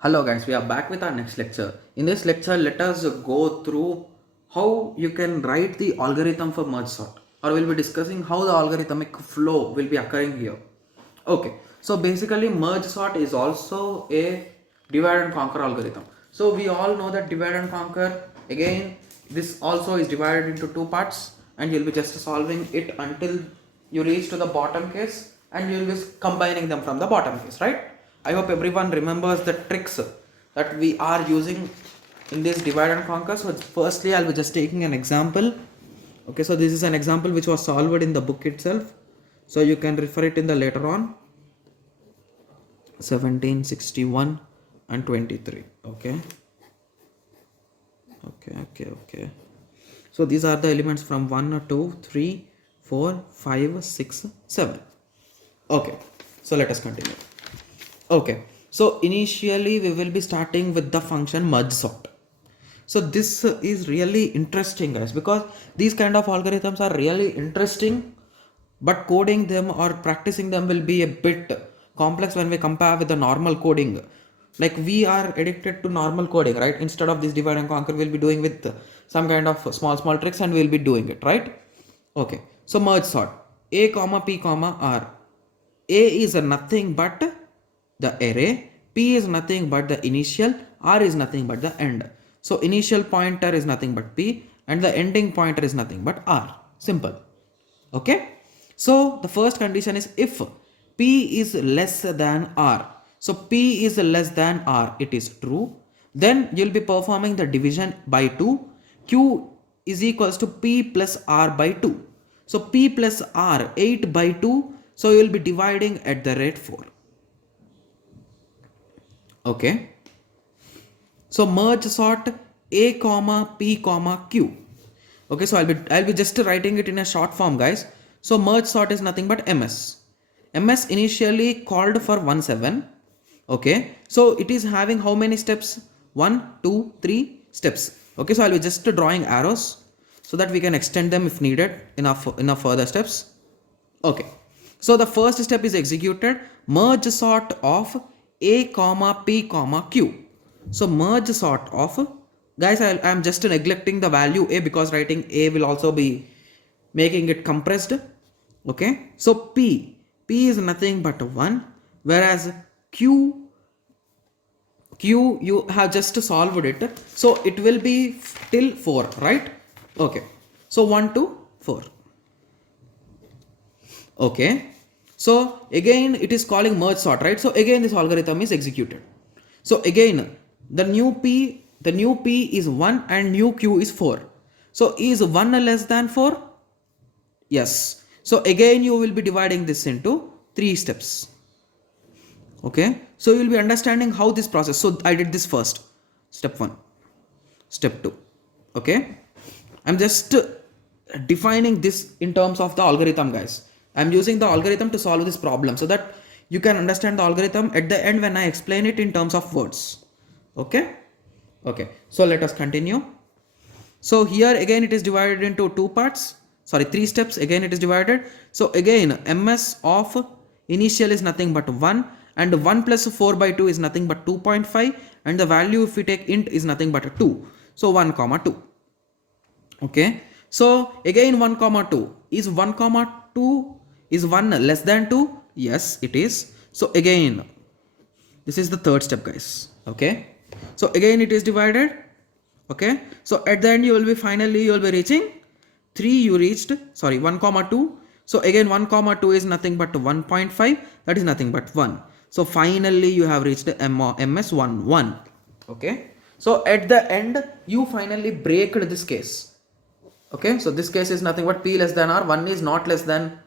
Hello guys, we are back with our next lecture. In this lecture, let us go through how you can write the algorithm for merge sort, or we'll be discussing how the algorithmic flow will be occurring here. Okay, so basically merge sort is also a divide and conquer algorithm. So we all know that divide and conquer, again this also is divided into two parts, and you'll be just solving it until you reach to the bottom case, and you'll be combining them from the bottom case, right? I hope everyone remembers the tricks that we are using in this divide and conquer. So firstly I'll be just taking an example. Okay, so this is an example which was solved in the book itself, so you can refer it in the later on. 17, 61 and 23. Okay, okay. So these are the elements from 1, 2, 3, 4, 5, 6, 7. Okay, so let us continue. Okay, so initially we will be starting with the function merge sort. So this is really interesting guys, because these kind of algorithms are really interesting, but coding them or practicing them will be a bit complex when we compare with the normal coding. Like we are addicted to normal coding, right? Instead of this divide and conquer, we'll be doing with some kind of small tricks and we'll be doing it, right? Okay, so merge sort a comma p comma r. A is nothing but the array, p is nothing but the initial, r is nothing but the end. So initial pointer is nothing but p and the ending pointer is nothing but r. Simple. Okay, so the first condition is if p is less than r. So p is less than r, it is true. Then you'll be performing the division by 2. Q is equals to p plus r by 2. So p plus r, 8 by 2. So you will be dividing at the rate 4. Okay. So merge sort a comma p comma q. Okay, so I'll be just writing it in a short form, guys. So merge sort is nothing but ms. Ms initially called for 1 7. Okay, so it is having how many steps? 1 2 3 steps. Okay, so I'll be just drawing arrows so that we can extend them if needed in our further steps. Okay, so the first step is executed. Merge sort of a comma p comma q. So merge sort of, guys, I am just neglecting the value a because writing a will also be making it compressed. Okay, so p is nothing but 1, whereas q you have just solved it, so it will be till 4, right? Okay, so 1 to 4. Okay, so again it is calling merge sort, right? So again this algorithm is executed. So again the new p is 1 and new q is 4. So is 1 less than 4? Yes. So again you will be dividing this into 3 steps. Okay, so you will be understanding how this process. So I did this first, step 1, step 2. Okay, I'm just defining this in terms of the algorithm, guys. I'm using the algorithm to solve this problem so that you can understand the algorithm at the end when I explain it in terms of words. Okay, so let us continue. So here again it is divided into 2 parts, sorry, 3 steps. Again it is divided. So again ms of initial is nothing but 1, and 1 plus 4 by 2 is nothing but 2.5, and the value if we take int is nothing but 2. So 1 comma 2. Okay, so again 1 comma 2 is 1 comma 2 is 1 less than 2? Yes, it is. So again this is the third step, guys. Okay, so again it is divided. Okay, so at the end you will be reaching 3. You reached, sorry, 1 comma 2. So again 1 comma 2 is nothing but 1.5, that is nothing but 1. So finally you have reached ms1 1. Okay, so at the end you finally break this case. Okay, so this case is nothing but p less than r, 1 is not less than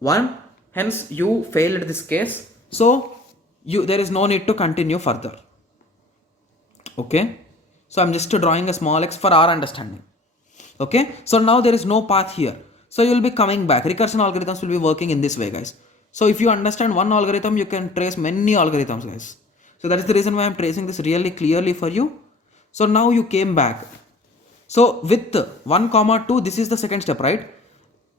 1, hence you failed this case. So there is no need to continue further. Okay, so I'm just drawing a small x for our understanding. Okay, so now there is no path here, so you will be coming back. Recursion algorithms will be working in this way, guys. So if you understand one algorithm, you can trace many algorithms, guys. So that is the reason why I'm tracing this really clearly for you. So now you came back. So with 1 comma 2, this is the second step, right?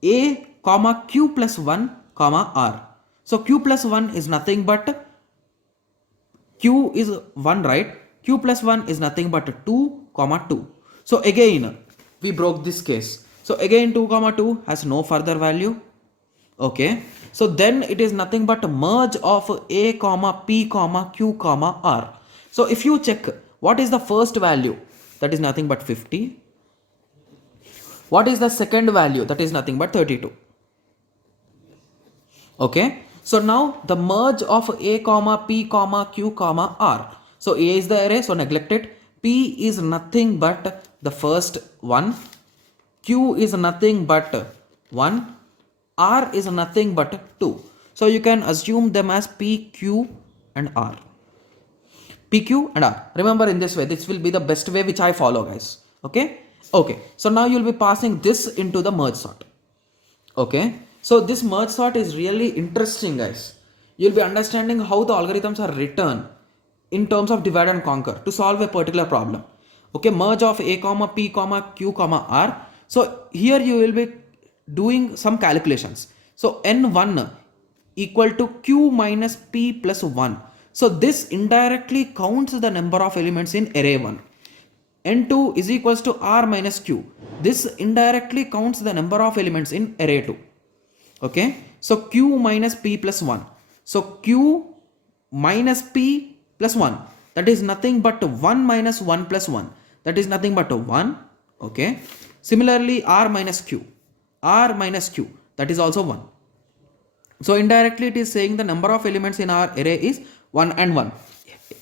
A comma q plus 1 comma r. So q plus 1 is nothing but q is 1, right? Q plus 1 is nothing but 2 comma 2. So again we broke this case. So again 2 comma 2 has no further value. Okay, so then it is nothing but a merge of a comma p comma q comma r. So if you check what is the first value, that is nothing but 50. What is the second value? That is nothing but 32. Okay, so now the merge of a comma p comma q comma r. So a is the array, so neglect it. P is nothing but the first one. Q is nothing but 1. R is nothing but 2. So you can assume them as P, Q and R. P, Q and R. Remember, in this way, this will be the best way which I follow, guys. Okay. Okay. So now you will be passing this into the merge sort. Okay. So this merge sort is really interesting, guys. You'll be understanding how the algorithms are written in terms of divide and conquer to solve a particular problem. Okay. Merge of a comma p comma q comma r. So here you will be doing some calculations. So n1 equal to q minus p plus 1. So this indirectly counts the number of elements in array 1. n2 is equals to r minus q. This indirectly counts the number of elements in array 2. Okay, so q minus p plus 1. So q minus p plus 1, that is nothing but 1 minus 1 plus 1, that is nothing but 1. Okay, similarly r minus q, that is also 1. So indirectly it is saying the number of elements in our array is 1 and 1.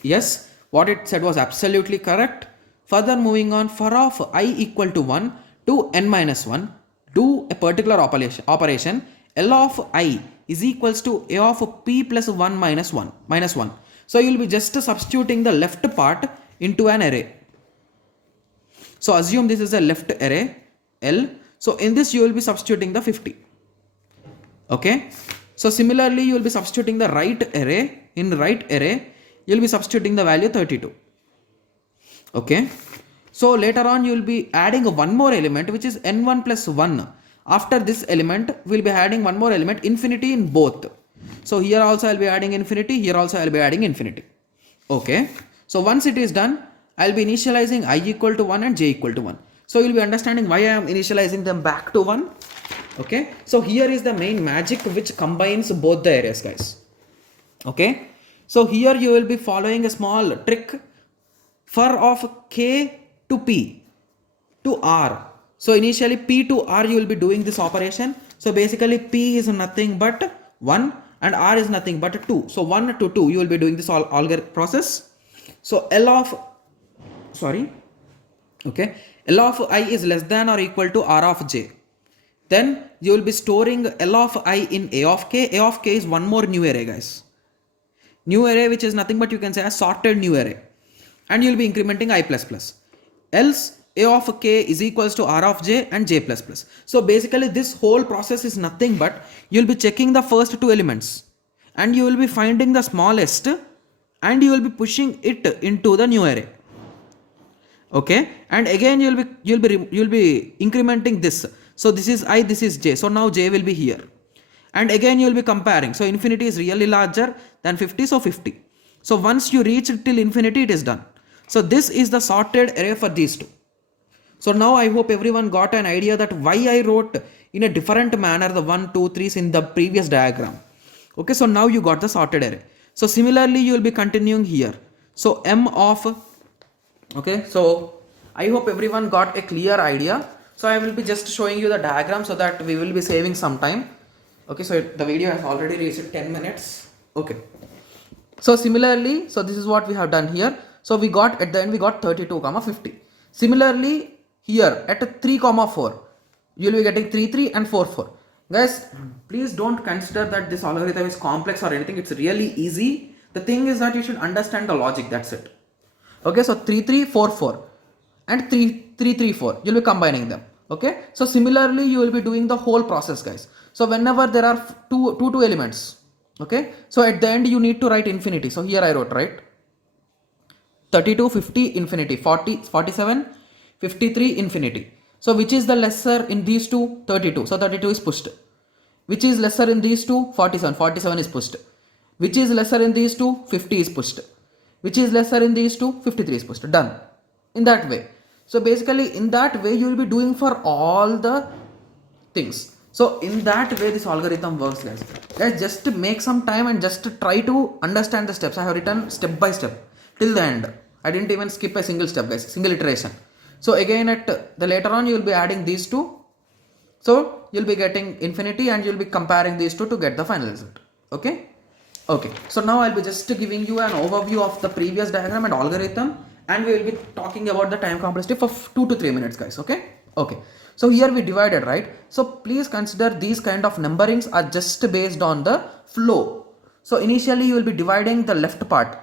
Yes, what it said was absolutely correct. Further moving on, for of I equal to 1 to n minus 1, do a particular operation. L of I is equals to A of p plus 1 minus 1 minus 1. So you will be just substituting the left part into an array. So assume this is a left array L. So in this you will be substituting the 50. Okay. So similarly you will be substituting the right array. In right array you will be substituting the value 32. Okay. So later on you will be adding one more element, which is n1 plus 1. After this element we will be adding one more element, infinity, in both. So here also I will be adding infinity, here also I will be adding infinity. Okay. So once it is done, I will be initializing I equal to 1 and j equal to 1. So you will be understanding why I am initializing them back to 1. Okay. So here is the main magic which combines both the arrays, guys. Okay. So here you will be following a small trick. For of k to p to r. So initially p to r you will be doing this operation. So basically p is nothing but 1 and r is nothing but 2. So 1 to 2 you will be doing this algorithm process. So L of I is less than or equal to r of j. Then you will be storing L of I in A of k. A of k is one more new array, guys. New array, which is nothing but you can say a sorted new array. And you will be incrementing I plus plus. Else A of k is equals to r of j and j plus plus. So basically this whole process is nothing but you will be checking the first two elements and you will be finding the smallest and you will be pushing it into the new array. Okay, and again you will be incrementing this. So this is I, this is j. So now j will be here. And again you will be comparing. So infinity is really larger than 50, so 50. So once you reach till infinity, it is done. So this is the sorted array for these two. So now I hope everyone got an idea that why I wrote in a different manner the 1, 2, 3s in the previous diagram. Okay, so now you got the sorted array. So similarly you will be continuing here. So m of, okay, so I hope everyone got a clear idea. So I will be just showing you the diagram so that we will be saving some time. Okay, so the video has already reached 10 minutes. Okay. So similarly, so this is what we have done here. So we got at the end we got 32 comma 50. Similarly here at 3 comma 4 you will be getting 3 3 and 4 4. Guys, please don't consider that this algorithm is complex or anything. It's really easy. The thing is that you should understand the logic. That's it. Okay, so 3 3 4 4 and 3 3 3 4 you'll be combining them. Okay, so similarly you will be doing the whole process, guys. So whenever there are two elements, okay, so at the end you need to write infinity. So here I wrote, right, 32 50 infinity, 40 47 53 infinity. So which is the lesser in these two? 32. So 32 is pushed. Which is lesser in these two? 47. 47 is pushed. Which is lesser in these two? 50 is pushed. which is lesser in these two? 53 is pushed. Done. In that way. So basically in that way you will be doing for all the things. So in that way this algorithm works, guys. Let's just make some time and just try to understand the steps. I have written step by step till the end. I didn't even skip a single step, guys, single iteration. So again at the later on you will be adding these two. So you'll be getting infinity and you'll be comparing these two to get the final result. Okay. Okay. So now I'll be just giving you an overview of the previous diagram and algorithm, and we will be talking about the time complexity for 2 to 3 minutes, guys. Okay. Okay. So here we divided, right? So please consider these kind of numberings are just based on the flow. So initially you will be dividing the left part.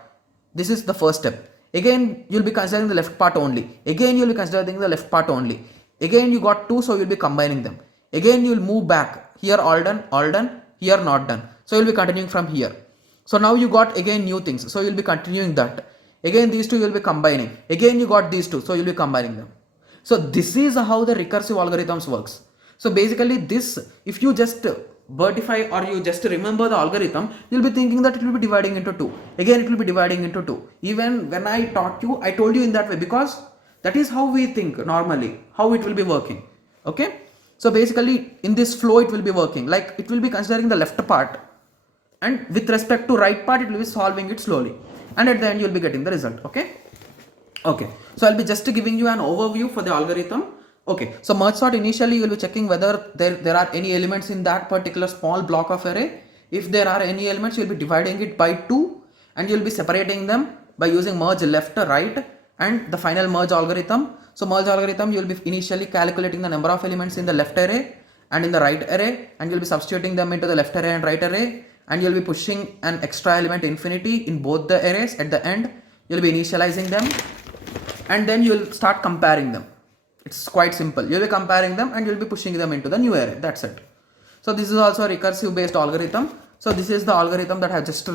This is the first step. Again you'll be considering the left part only. Again you'll be considering the left part only. Again you got two, so you'll be combining them. Again you'll move back. Here all done, here not done. So you'll be continuing from here. So now you got again new things. So you'll be continuing that. Again these two you'll be combining. Again you got these two, so you'll be combining them. So this is how the recursive algorithms works. So basically this, if you just verify or you just remember the algorithm, you'll be thinking that it will be dividing into two. Again it will be dividing into two. Even when I taught you, I told you in that way because that is how we think normally, how it will be working. Okay. So basically in this flow it will be working, like it will be considering the left part, and with respect to right part it will be solving it slowly, and at the end you will be getting the result. Okay. Okay, so I'll be just giving you an overview for the algorithm. Okay, so merge sort, initially you will be checking whether there are any elements in that particular small block of array. If there are any elements, you'll be dividing it by 2 and you'll be separating them by using merge left, right, and the final merge algorithm. So merge algorithm, you'll be initially calculating the number of elements in the left array and in the right array, and you'll be substituting them into the left array and right array, and you'll be pushing an extra element infinity in both the arrays. At the end you'll be initializing them, and then you'll start comparing them. It's quite simple. You'll be comparing them and you'll be pushing them into the new array. That's it. So this is also a recursive based algorithm. So this is the algorithm that I have just,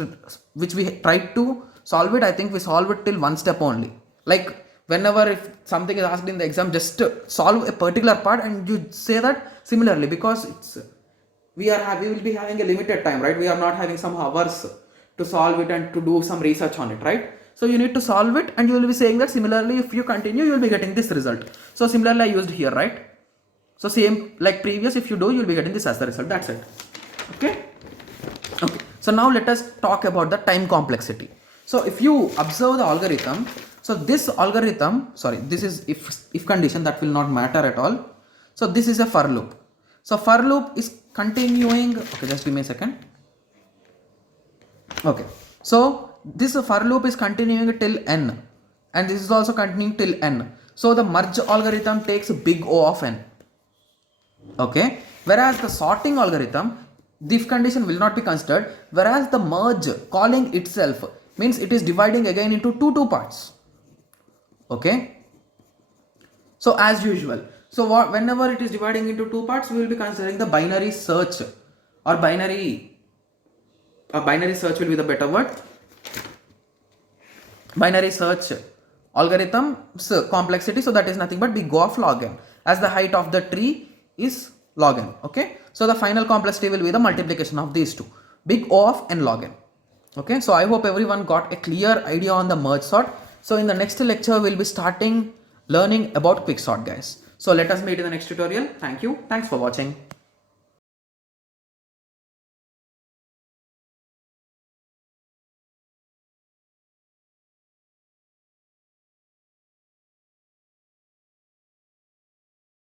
which we tried to solve it. I think we solve it till one step only. Like whenever if something is asked in the exam, just solve a particular part and you say that similarly, because it's, we will be having a limited time, right? We are not having some hours to solve it and to do some research on it, right? So you need to solve it and you will be saying that similarly if you continue you will be getting this result. So similarly I used here, right? So same like previous, if you do you will be getting this as the result. That's it. Okay. Okay. So now let us talk about the time complexity. So if you observe the algorithm, so this algorithm, sorry, this is if condition, that will not matter at all. So this is a for loop. So for loop is continuing. Okay, just give me a second. Okay. So this for loop is continuing till n, and this is also continuing till n. So the merge algorithm takes big O of n. Okay. Whereas the sorting algorithm, the if condition will not be considered, whereas the merge calling itself means it is dividing again into two parts. Okay. So as usual, so whenever it is dividing into two parts, we will be considering the binary search, or binary search will be the better word. Binary search algorithm's complexity, so that is nothing but big O of log n, as the height of the tree is log n. Okay, so the final complexity will be the multiplication of these two, big O of n log n. Okay, so I hope everyone got a clear idea on the merge sort. So in the next lecture we'll be starting learning about quicksort, guys. So let us meet in the next tutorial. Thank you. Thanks for watching.